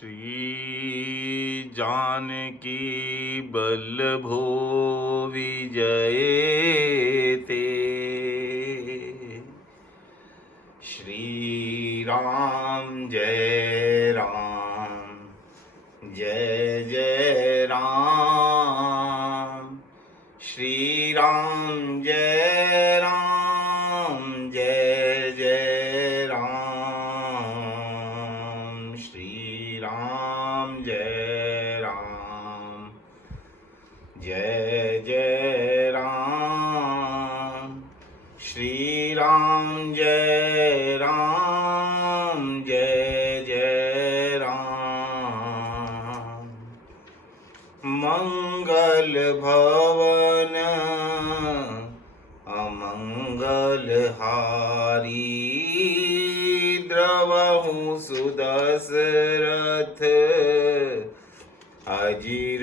श्री जानकी बल्लभो विजयते। श्री राम जय राम, जय जय राम। श्री राम जय राम, जय जय राम। श्री राम जय राम, जय जय राम। श्री राम जय राम, जय जय राम। मंगल भवन अमंगल हारी, द्रवहु सुदशरथ अजिर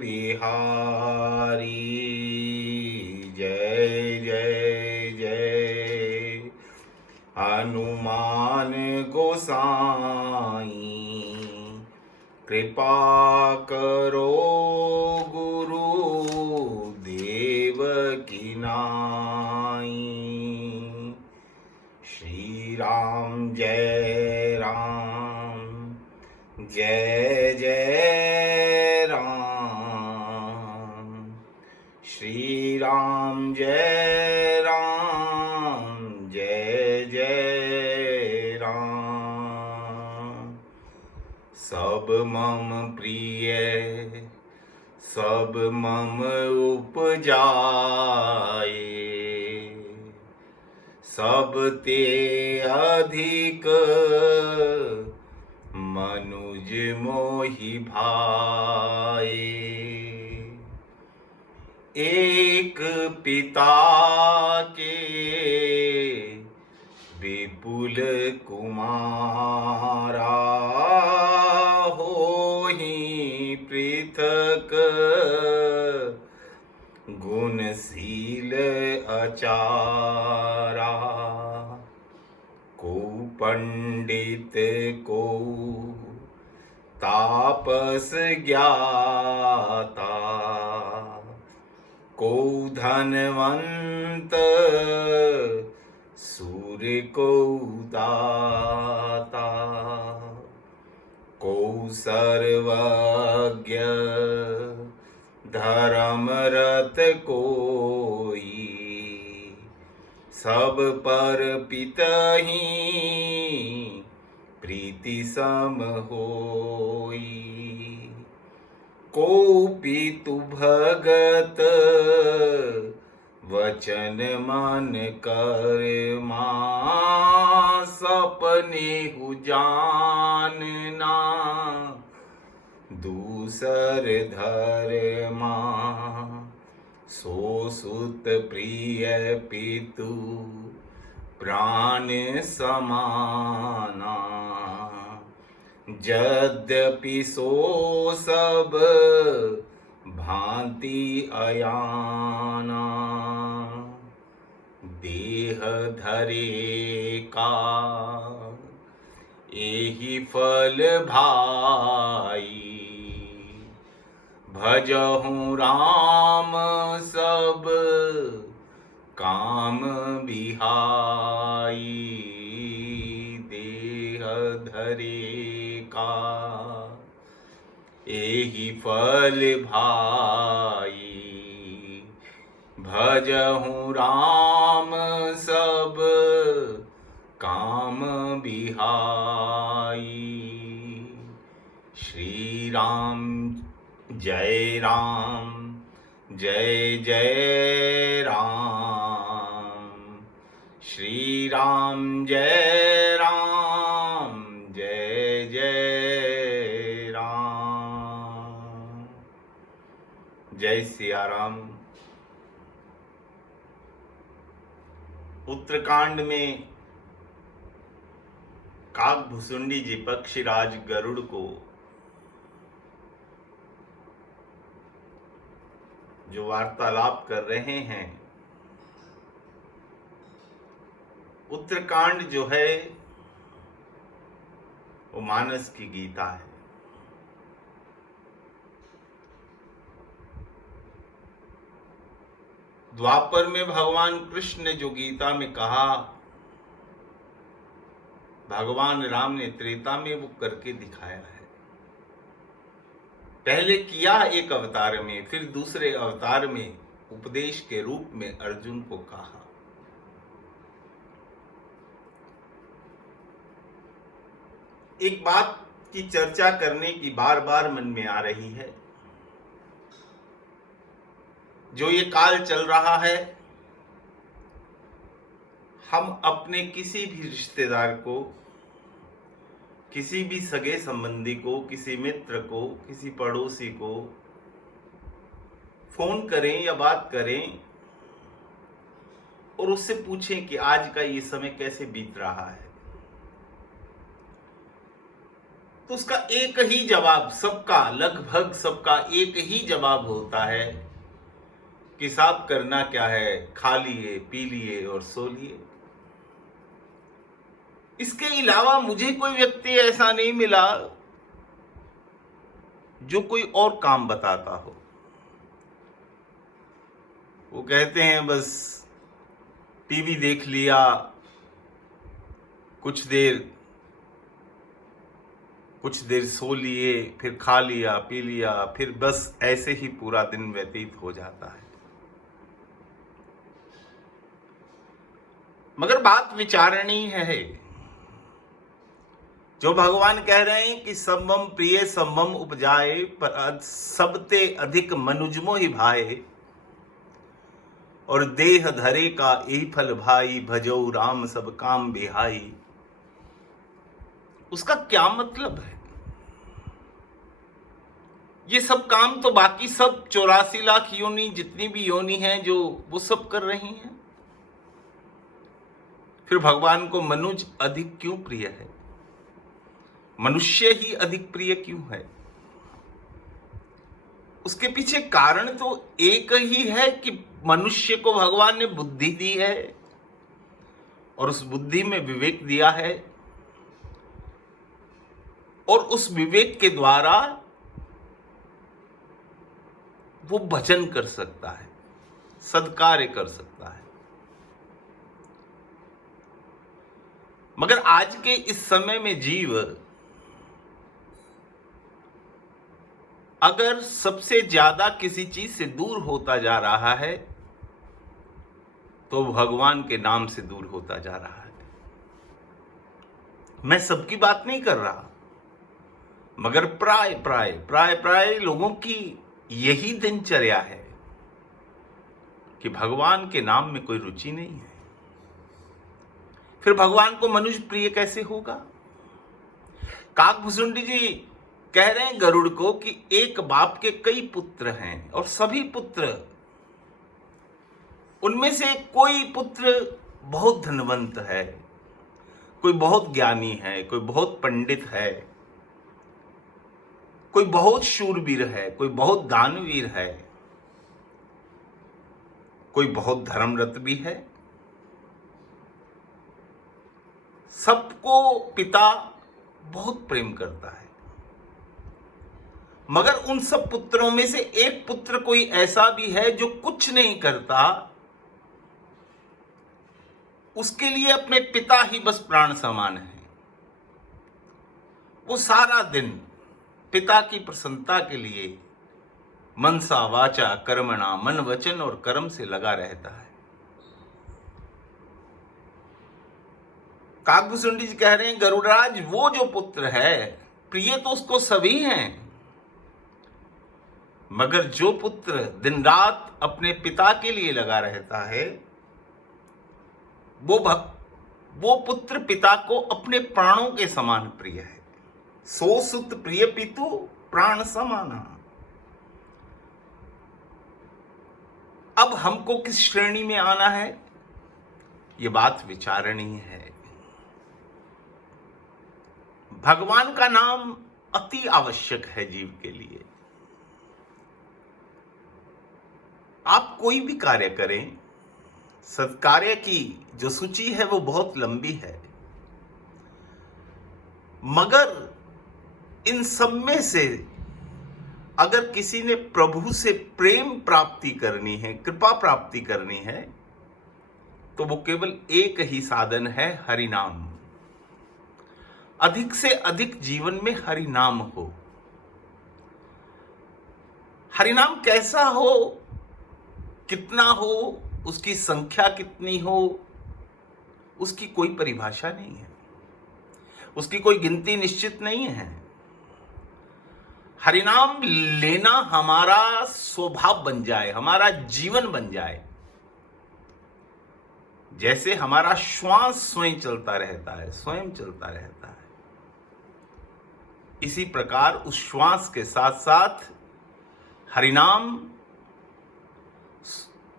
बिहारी। जय जय जय हनुमान गोसाई, कृपा करो गुरु देव की नाई। श्री राम जय राम, जय जय राम। श्री राम जय राम, जय जय राम। सब मम प्रिय सब मम उपजाए, सब ते अधिक मनुज मोहि भाए। एक पिता के विपुल कुमारा, होहि पृथक गुणशील अचारा। को पंडित को तापस ज्ञाता, को धनवंत सूर्य को दाता। को सर्वज्ञ धर्मरत कोई, सब पर पितहि प्रीति सम होई। को पितु भगत वचन मन कर्मा, सपने हु जानना दूसर धर्मा। सो सुत प्रिय पितु प्राण समाना, यद्यपि सो सब भांति अयाना। देह धरे का एहि फल भाई, भजहु राम सब काम बिहाई। देह धरे का एहि फल भाई, भजहु राम सब काम बिहाई। श्री राम जय राम, जय जय राम। श्री राम जय राम, जय जय राम। जय सिया राम। उत्तरकांड में काकभुसुंडी जी पक्षीराज गरुड़ को जो वार्तालाप कर रहे हैं, उत्तरकांड जो है वो मानस की गीता है। द्वापर में भगवान कृष्ण ने जो गीता में कहा, भगवान राम ने त्रेता में वो करके दिखाया है। पहले किया एक अवतार में, फिर दूसरे अवतार में उपदेश के रूप में अर्जुन को कहा। एक बात की चर्चा करने की बार बार मन में आ रही है। जो ये काल चल रहा है, हम अपने किसी भी रिश्तेदार को, किसी भी सगे संबंधी को, किसी मित्र को, किसी पड़ोसी को फोन करें या बात करें और उससे पूछें कि आज का ये समय कैसे बीत रहा है, तो उसका एक ही जवाब, सबका, लगभग सबका एक ही जवाब होता है कि साहब करना क्या है, खा लिए, पी लिए और सो लिए। इसके अलावा मुझे कोई व्यक्ति ऐसा नहीं मिला जो कोई और काम बताता हो। वो कहते हैं बस टीवी देख लिया, कुछ देर सो लिए, फिर खा लिया, पी लिया, फिर बस ऐसे ही पूरा दिन व्यतीत हो जाता है। मगर बात विचारणीय है। जो भगवान कह रहे हैं कि सम्मम प्रिय सम्मम उपजाए, पर सबते अधिक मनुजमो ही भाए, और देह धरे का यही फल भाई, भजो राम सब काम बिहाई। उसका क्या मतलब है? ये सब काम तो बाकी सब 84 लाख योनि, जितनी भी योनि हैं, जो वो सब कर रही हैं। फिर भगवान को मनुज अधिक क्यों प्रिय है? मनुष्य ही अधिक प्रिय क्यों है? उसके पीछे कारण तो एक ही है कि मनुष्य को भगवान ने बुद्धि दी है और उस बुद्धि में विवेक दिया है, और उस विवेक के द्वारा वो भजन कर सकता है, सद्कार्य कर सकता है। मगर आज के इस समय में जीव अगर सबसे ज्यादा किसी चीज से दूर होता जा रहा है तो भगवान के नाम से दूर होता जा रहा है। मैं सबकी बात नहीं कर रहा, मगर प्राय लोगों की यही दिनचर्या है कि भगवान के नाम में कोई रुचि नहीं है। फिर भगवान को मनुष्य प्रिय कैसे होगा? काकभुसुंडी जी कह रहे हैं गरुड़ को कि एक बाप के कई पुत्र हैं और सभी पुत्र, उनमें से कोई पुत्र बहुत धनवंत है, कोई बहुत ज्ञानी है, कोई बहुत पंडित है, कोई बहुत शूरवीर है, कोई बहुत दानवीर है, कोई बहुत धर्मरत भी है। सबको पिता बहुत प्रेम करता है, मगर उन सब पुत्रों में से एक पुत्र कोई ऐसा भी है जो कुछ नहीं करता, उसके लिए अपने पिता ही बस प्राण समान है। वो सारा दिन पिता की प्रसन्नता के लिए मनसा वाचा कर्मणा, मन वचन और कर्म से लगा रहता है। काकभुसुंडी जी कह रहे हैं गरुड़राज वो जो पुत्र है, प्रिय तो उसको सभी हैं, मगर जो पुत्र दिन रात अपने पिता के लिए लगा रहता है, वो पुत्र पिता को अपने प्राणों के समान प्रिय है। सो सुत प्रिय पितु प्राण समाना। अब हमको किस श्रेणी में आना है, ये बात विचारणीय है। भगवान का नाम अति आवश्यक है जीव के लिए। आप कोई भी कार्य करें, सत्कार्य की जो सूची है वो बहुत लंबी है, मगर इन सब में से अगर किसी ने प्रभु से प्रेम प्राप्ति करनी है, कृपा प्राप्ति करनी है, तो वो केवल एक ही साधन है, हरि नाम। अधिक से अधिक जीवन में हरि नाम हो। हरि नाम कैसा हो, कितना हो, उसकी संख्या कितनी हो, उसकी कोई परिभाषा नहीं है, उसकी कोई गिनती निश्चित नहीं है। हरिनाम लेना हमारा स्वभाव बन जाए, हमारा जीवन बन जाए। जैसे हमारा श्वास स्वयं चलता रहता है, स्वयं चलता रहता है, इसी प्रकार उस श्वास के साथ साथ हरिनाम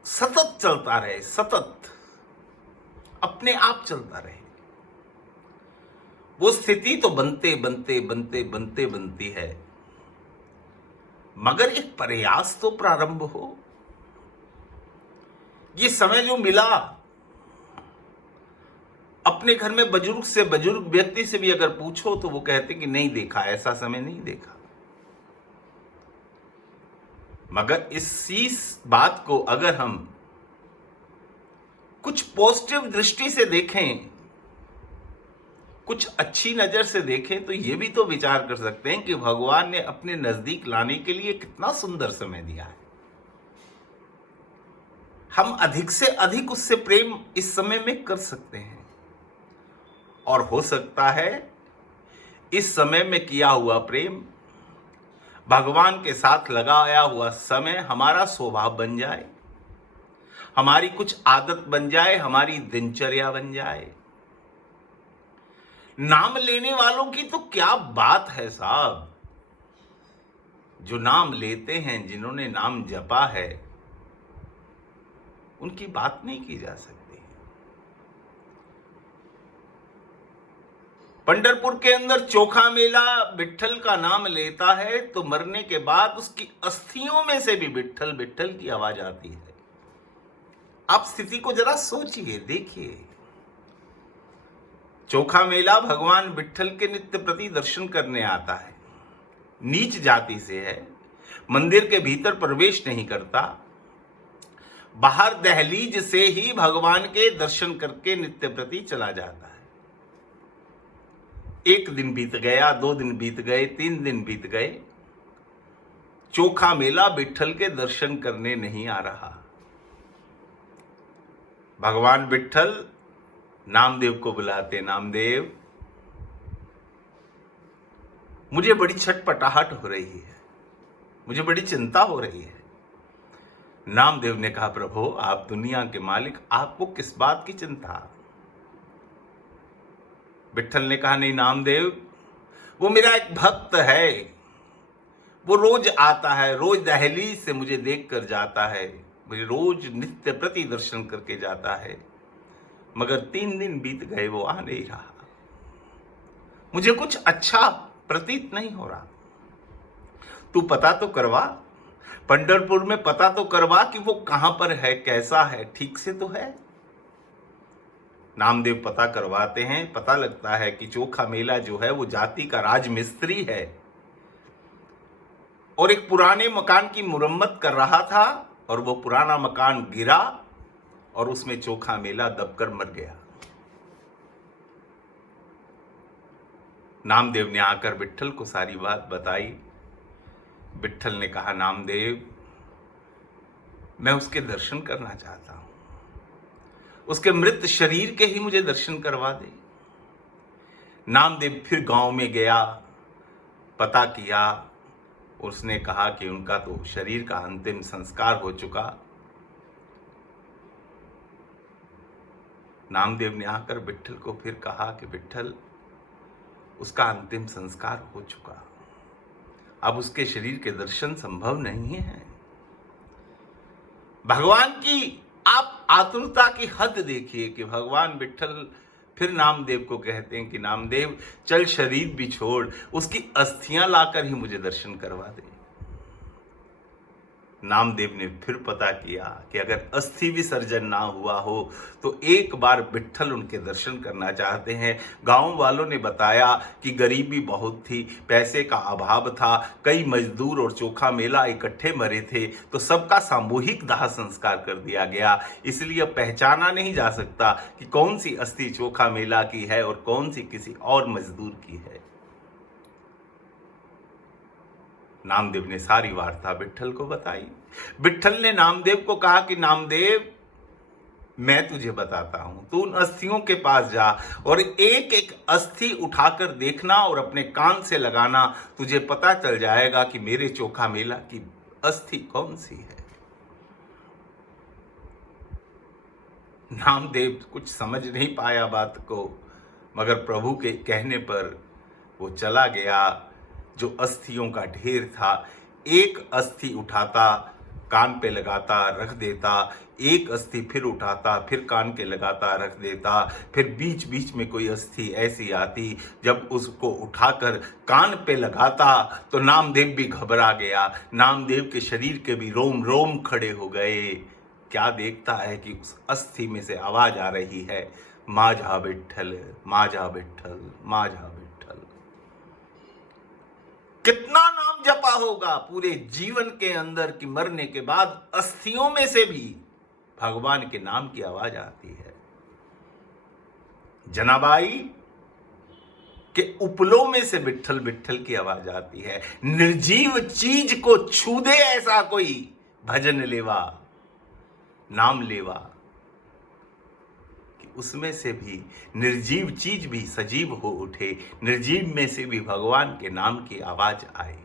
सतत चलता रहे, सतत अपने आप चलता रहे। वो स्थिति तो बनते बनते बनते बनते बनती है, मगर एक प्रयास तो प्रारंभ हो। ये समय जो मिला, अपने घर में बुजुर्ग से, बुजुर्ग व्यक्ति से भी अगर पूछो तो वो कहते कि नहीं देखा, ऐसा समय नहीं देखा। मगर इसी बात को अगर हम कुछ पॉजिटिव दृष्टि से देखें, कुछ अच्छी नजर से देखें, तो ये भी तो विचार कर सकते हैं कि भगवान ने अपने नजदीक लाने के लिए कितना सुंदर समय दिया है। हम अधिक से अधिक उससे प्रेम इस समय में कर सकते हैं, और हो सकता है इस समय में किया हुआ प्रेम, भगवान के साथ लगाया हुआ समय हमारा स्वभाव बन जाए, हमारी कुछ आदत बन जाए, हमारी दिनचर्या बन जाए। नाम लेने वालों की तो क्या बात है साहब, जो नाम लेते हैं, जिन्होंने नाम जपा है, उनकी बात नहीं की जा सकती। पंढरपुर के अंदर चोखा मेला विट्ठल का नाम लेता है तो मरने के बाद उसकी अस्थियों में से भी विट्ठल विट्ठल की आवाज आती है। आप स्थिति को जरा सोचिए, देखिए। चोखा मेला भगवान विट्ठल के नित्य प्रति दर्शन करने आता है, नीच जाति से है, मंदिर के भीतर प्रवेश नहीं करता, बाहर दहलीज से ही भगवान के दर्शन करके नित्य प्रति चला जाता है। एक दिन बीत गया, 2 दिन बीत गए, 3 दिन बीत गए, चोखा मेला विट्ठल के दर्शन करने नहीं आ रहा। भगवान विट्ठल नामदेव को बुलाते, नामदेव मुझे बड़ी छटपटाहट हो रही है, मुझे बड़ी चिंता हो रही है। नामदेव ने कहा, प्रभु आप दुनिया के मालिक, आपको किस बात की चिंता? विट्ठल ने कहा, नहीं नामदेव, वो मेरा एक भक्त है, वो रोज आता है, रोज दहलीज से मुझे देख कर जाता है, मुझे रोज नित्य प्रति दर्शन करके जाता है, मगर 3 दिन बीत गए, वो आ नहीं रहा, मुझे कुछ अच्छा प्रतीत नहीं हो रहा। तू पता तो करवा, पंढरपुर में पता तो करवा कि वो कहां पर है, कैसा है, ठीक से तो है। नामदेव पता करवाते हैं, पता लगता है कि चोखा मेला जो है वो जाति का राजमिस्त्री है और एक पुराने मकान की मुरम्मत कर रहा था, और वो पुराना मकान गिरा और उसमें चोखा मेला दबकर मर गया। नामदेव ने आकर विट्ठल को सारी बात बताई। विट्ठल ने कहा, नामदेव मैं उसके दर्शन करना चाहता हूं, उसके मृत शरीर के ही मुझे दर्शन करवा दे। नामदेव फिर गांव में गया, पता किया, उसने कहा कि उनका तो शरीर का अंतिम संस्कार हो चुका। नामदेव ने आकर विट्ठल को फिर कहा कि विट्ठल उसका अंतिम संस्कार हो चुका, अब उसके शरीर के दर्शन संभव नहीं है। भगवान की आप आतुरता की हद देखिए कि भगवान विट्ठल फिर नामदेव को कहते हैं कि नामदेव चल शरीर भी छोड़, उसकी अस्थियां लाकर ही मुझे दर्शन करवा दे। नामदेव ने फिर पता किया कि अगर अस्थि विसर्जन ना हुआ हो तो एक बार विट्ठल उनके दर्शन करना चाहते हैं। गांव वालों ने बताया कि गरीबी बहुत थी, पैसे का अभाव था, कई मजदूर और चोखा मेला इकट्ठे मरे थे, तो सबका सामूहिक दाह संस्कार कर दिया गया। इसलिए पहचाना नहीं जा सकता कि कौन सी अस्थि चोखा मेला की है और कौन सी किसी और मजदूर की है। नामदेव ने सारी वार्ता विट्ठल को बताई। विट्ठल ने नामदेव को कहा कि नामदेव, मैं तुझे बताता हूं, तू उन अस्थियों के पास जा और एक एक अस्थि उठाकर देखना और अपने कान से लगाना, तुझे पता चल जाएगा कि मेरे चोखा मेला की अस्थि कौन सी है। नामदेव कुछ समझ नहीं पाया बात को, मगर प्रभु के कहने पर वो चला गया। जो अस्थियों का ढेर था, एक अस्थि उठाता, कान पे लगाता, रख देता, एक अस्थि फिर उठाता, फिर कान के लगाता, रख देता, फिर बीच बीच में कोई अस्थि ऐसी आती, जब उसको उठाकर कान पे लगाता तो नामदेव भी घबरा गया। नामदेव के शरीर के भी रोम रोम खड़े हो गए। क्या देखता है कि उस अस्थि में से आवाज आ रही है, माझा विट्ठल, माझा विट्ठल, माझा विट्ठल। कितना नाम जपा होगा पूरे जीवन के अंदर कि मरने के बाद अस्थियों में से भी भगवान के नाम की आवाज आती है। जनाबाई के उपलों में से विट्ठल विट्ठल की आवाज आती है। निर्जीव चीज को छू दे ऐसा कोई भजन लेवा, नाम लेवा, कि उसमें से भी निर्जीव चीज भी सजीव हो उठे, निर्जीव में से भी भगवान के नाम की आवाज आए।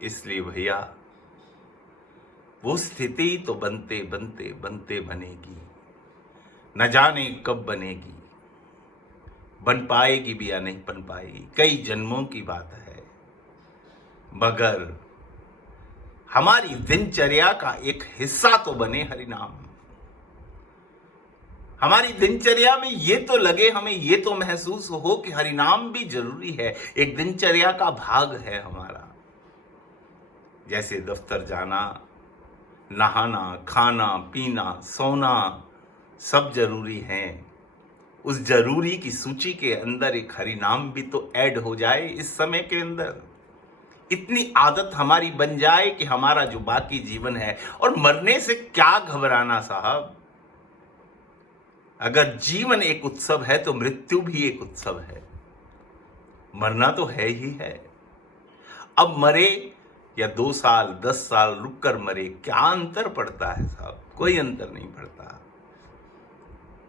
इसलिए भैया, वो स्थिति तो बनते बनते बनते बनेगी, न जाने कब बनेगी, बन पाएगी भी या नहीं बन पाएगी, कई जन्मों की बात है। मगर हमारी दिनचर्या का एक हिस्सा तो बने हरिनाम। हमारी दिनचर्या में ये तो लगे, हमें ये तो महसूस हो कि हरिनाम भी जरूरी है, एक दिनचर्या का भाग है हमारा। जैसे दफ्तर जाना, नहाना, खाना, पीना, सोना सब जरूरी है। उस जरूरी की सूची के अंदर एक हरिनाम भी तो ऐड हो जाए इस समय के अंदर। इतनी आदत हमारी बन जाए कि हमारा जो बाकी जीवन है, और मरने से क्या घबराना साहब। अगर जीवन एक उत्सव है तो मृत्यु भी एक उत्सव है। मरना तो है ही है। अब मरे या 2 साल 10 साल रुक कर मरे, क्या अंतर पड़ता है साहब? कोई अंतर नहीं पड़ता।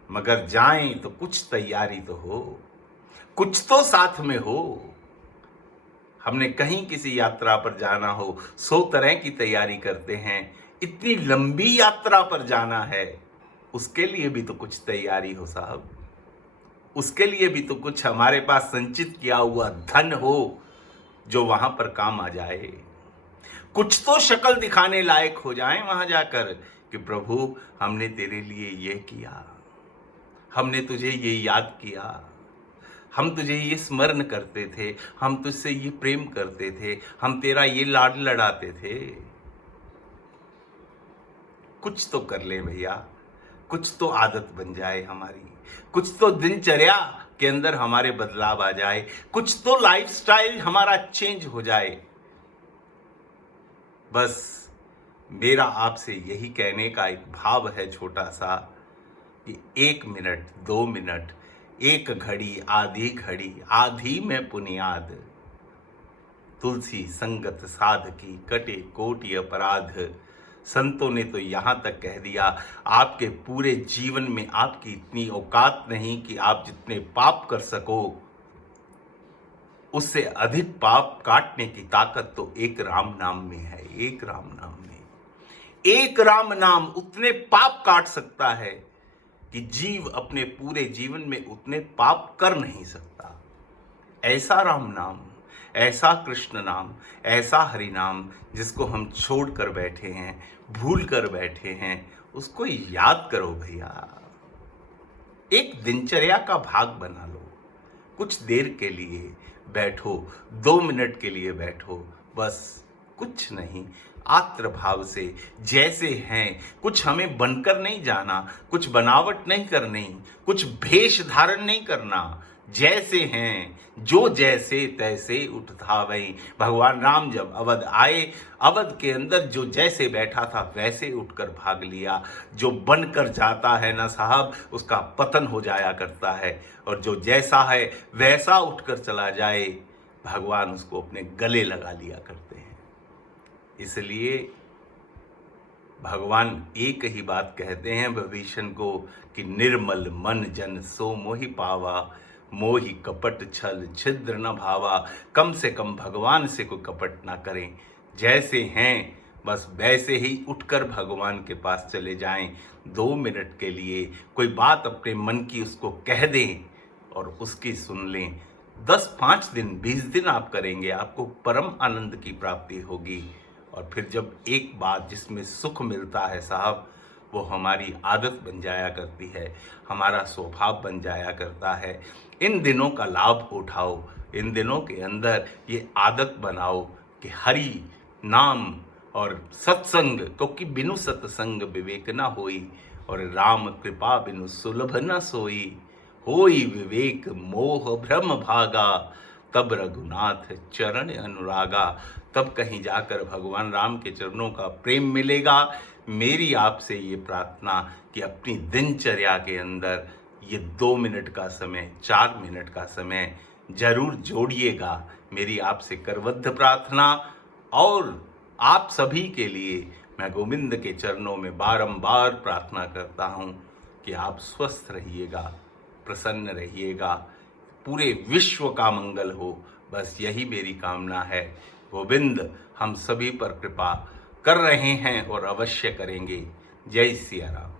मगर जाएं तो कुछ तैयारी तो हो, कुछ तो साथ में हो। हमने कहीं किसी यात्रा पर जाना हो, 100 तरह की तैयारी करते हैं। इतनी लंबी यात्रा पर जाना है, उसके लिए भी तो कुछ तैयारी हो साहब। उसके लिए भी तो कुछ हमारे पास संचित किया हुआ धन हो जो वहां पर काम आ जाए। कुछ तो शक्ल दिखाने लायक हो जाए वहां जाकर कि प्रभु, हमने तेरे लिए ये किया, हमने तुझे ये याद किया, हम तुझे ये स्मरण करते थे, हम तुझसे ये प्रेम करते थे, हम तेरा ये लाड लड़ाते थे। कुछ तो कर ले भैया, कुछ तो आदत बन जाए हमारी, कुछ तो दिनचर्या के अंदर हमारे बदलाव आ जाए, कुछ तो लाइफस्टाइल हमारा चेंज हो जाए। बस मेरा आपसे यही कहने का एक भाव है छोटा सा कि 1 मिनट, 2 मिनट, 1 घड़ी, आधी में पुनियाद, तुलसी संगत साध की कटे कोटि अपराध। संतों ने तो यहां तक कह दिया, आपके पूरे जीवन में आपकी इतनी औकात नहीं कि आप जितने पाप कर सको, उससे अधिक पाप काटने की ताकत तो एक राम नाम में है। एक राम नाम में, एक राम नाम उतने पाप काट सकता है कि जीव अपने पूरे जीवन में उतने पाप कर नहीं सकता। ऐसा राम नाम, ऐसा कृष्ण नाम, ऐसा हरि नाम जिसको हम छोड़ कर बैठे हैं, भूल कर बैठे हैं, उसको याद करो भैया। एक दिनचर्या का भाग बना लो। कुछ देर के लिए बैठो, 2 मिनट के लिए बैठो, बस कुछ नहीं, आत्र भाव से जैसे हैं, कुछ हमें बनकर नहीं जाना, कुछ बनावट नहीं करनी, कुछ भेष धारण नहीं करना, जैसे हैं जो जैसे तैसे उठधावै। भगवान राम जब अवध आए, अवध के अंदर जो जैसे बैठा था वैसे उठकर भाग लिया। जो बनकर जाता है ना साहब, उसका पतन हो जाया करता है, और जो जैसा है वैसा उठकर चला जाए, भगवान उसको अपने गले लगा लिया करते हैं। इसलिए भगवान एक ही बात कहते हैं विभीषण को कि निर्मल मन जन सो मोहि पावा, मोहि कपट छल छिद्र न भावा। कम से कम भगवान से कोई कपट ना करें, जैसे हैं बस वैसे ही उठकर भगवान के पास चले जाएं। 2 मिनट के लिए कोई बात अपने मन की उसको कह दें और उसकी सुन लें। 10, 5 दिन, 20 दिन आप करेंगे, आपको परम आनंद की प्राप्ति होगी। और फिर जब एक बात जिसमें सुख मिलता है साहब, वो हमारी आदत बन जाया करती है, हमारा स्वभाव बन जाया करता है। इन दिनों का लाभ उठाओ, इन दिनों के अंदर ये आदत बनाओ कि हरि नाम और सत्संग, क्योंकि बिनु सत्संग विवेक न होई, और राम कृपा बिनु सुलभ न सोई। होई विवेक मोह भ्रम भागा, तब रघुनाथ चरण अनुरागा। तब कहीं जाकर भगवान राम के चरणों का प्रेम मिलेगा। मेरी आपसे ये प्रार्थना कि अपनी दिनचर्या के अंदर ये 2 मिनट का समय, 4 मिनट का समय जरूर जोड़िएगा। मेरी आपसे करबद्ध प्रार्थना। और आप सभी के लिए मैं गोविंद के चरणों में बारंबार प्रार्थना करता हूँ कि आप स्वस्थ रहिएगा, प्रसन्न रहिएगा, पूरे विश्व का मंगल हो, बस यही मेरी कामना है। गोविंद हम सभी पर कृपा कर रहे हैं और अवश्य करेंगे। जय सिया राम।